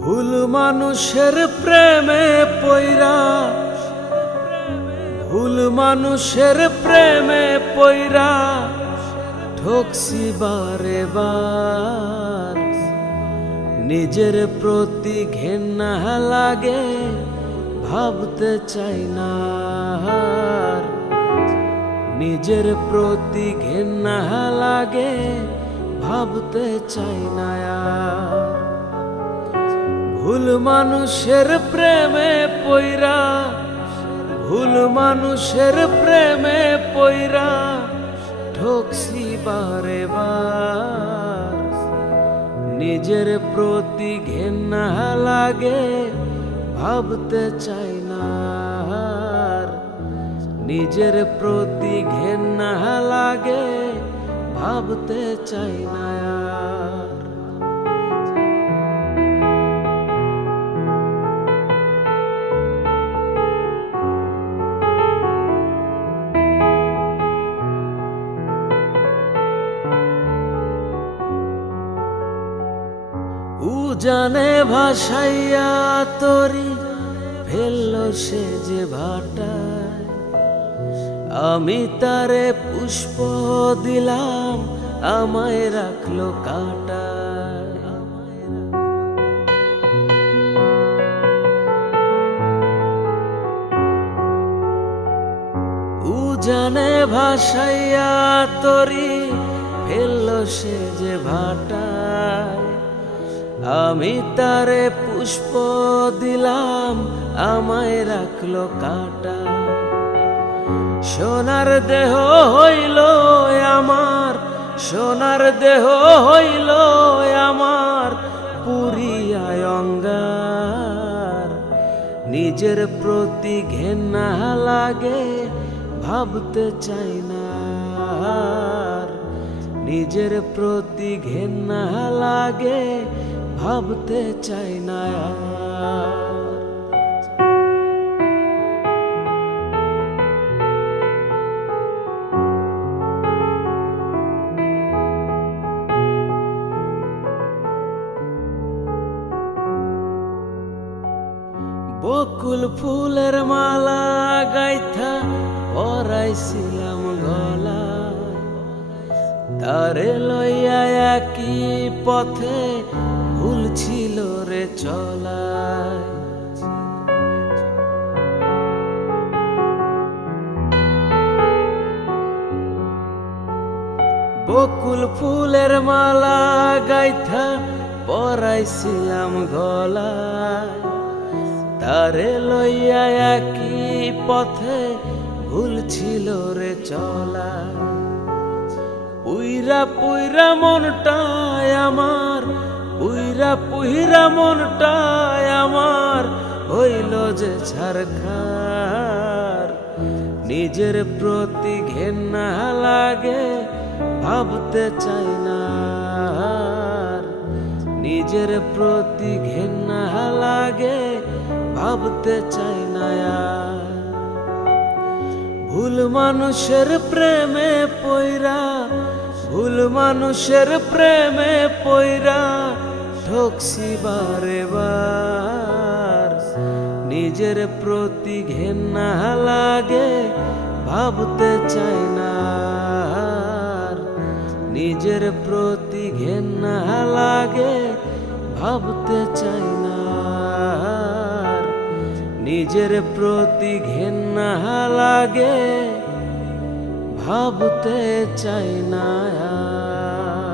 ভুল মানুষের প্রেমে পইরা, ভুল মানুষের প্রেমে পইরা ঠকছি বারে বার। নিজের প্রতি ঘেন্না লাগে, ভাবতে চাই না আর। নিজের প্রতি ঘেন্না লাগে, ভাবতে চাই না আর। ভুল মানুষের প্রেমে পইরা, ভুল মানুষের প্রেমে পইরা ঠকছি বারে বার। নিজের প্রতি ঘেন্না লাগে, ভাবতে চাই না আর। নিজের প্রতি ঘেন্না লাগে, ভাবতে চাই না আর। উজানে ভাসাইয়া তরি ফেলল সে যে ভাটায়। আমি তারে পুষ্প দিলাম, আমায় রাখলো কাঁটায়। উজানে ভাসাইয়া তরি ফেলল সে যে ভাটায়। আমি তারে পুষ্প দিলাম, আমায় রাখলো কাঁটা। সোনার দেহ হইল আমার, সোনার দেহ হইল আমার পুরিয়া অঙ্গার। নিজের প্রতি ঘেন্না লাগে, ভাবতে চাই না আর। নিজের প্রতি ঘেন্না লাগে, ভাবতে চাই না আর। বকুল ফুলের মালা গাইথা পরাইছিলাম গলায়। তারে লইয়া একই পথে ভুল ছিল রে চলায়। বকুল ফুলের মালা গাইথা পরাইছিলাম গলায়। তারে লইয়া একই পথে ভুল ছিল রে চলায়। পুইরা পুইরা মনটায় আমার, পুইরা পুইরা মনটায় আমার হইল যে ছারখার। নিজের প্রতি ঘেন্না লাগে, ভাবতে চাই না আর। নিজের প্রতি ঘেন্না লাগে, ভাবতে চাই না আর। ভুল মানুষের প্রেমে পইরা, ভুল মানুষের প্রেমে পইরা ঠকছি বারে বার। নিজের প্রতি ঘেন্না লাগে, ভাবতে চাই না আর। নিজের প্রতি ঘেন্না লাগে, ভাবতে চাই না আর। নিজের প্রতি ঘেন্না লাগে, ভাবতে চাই না আর।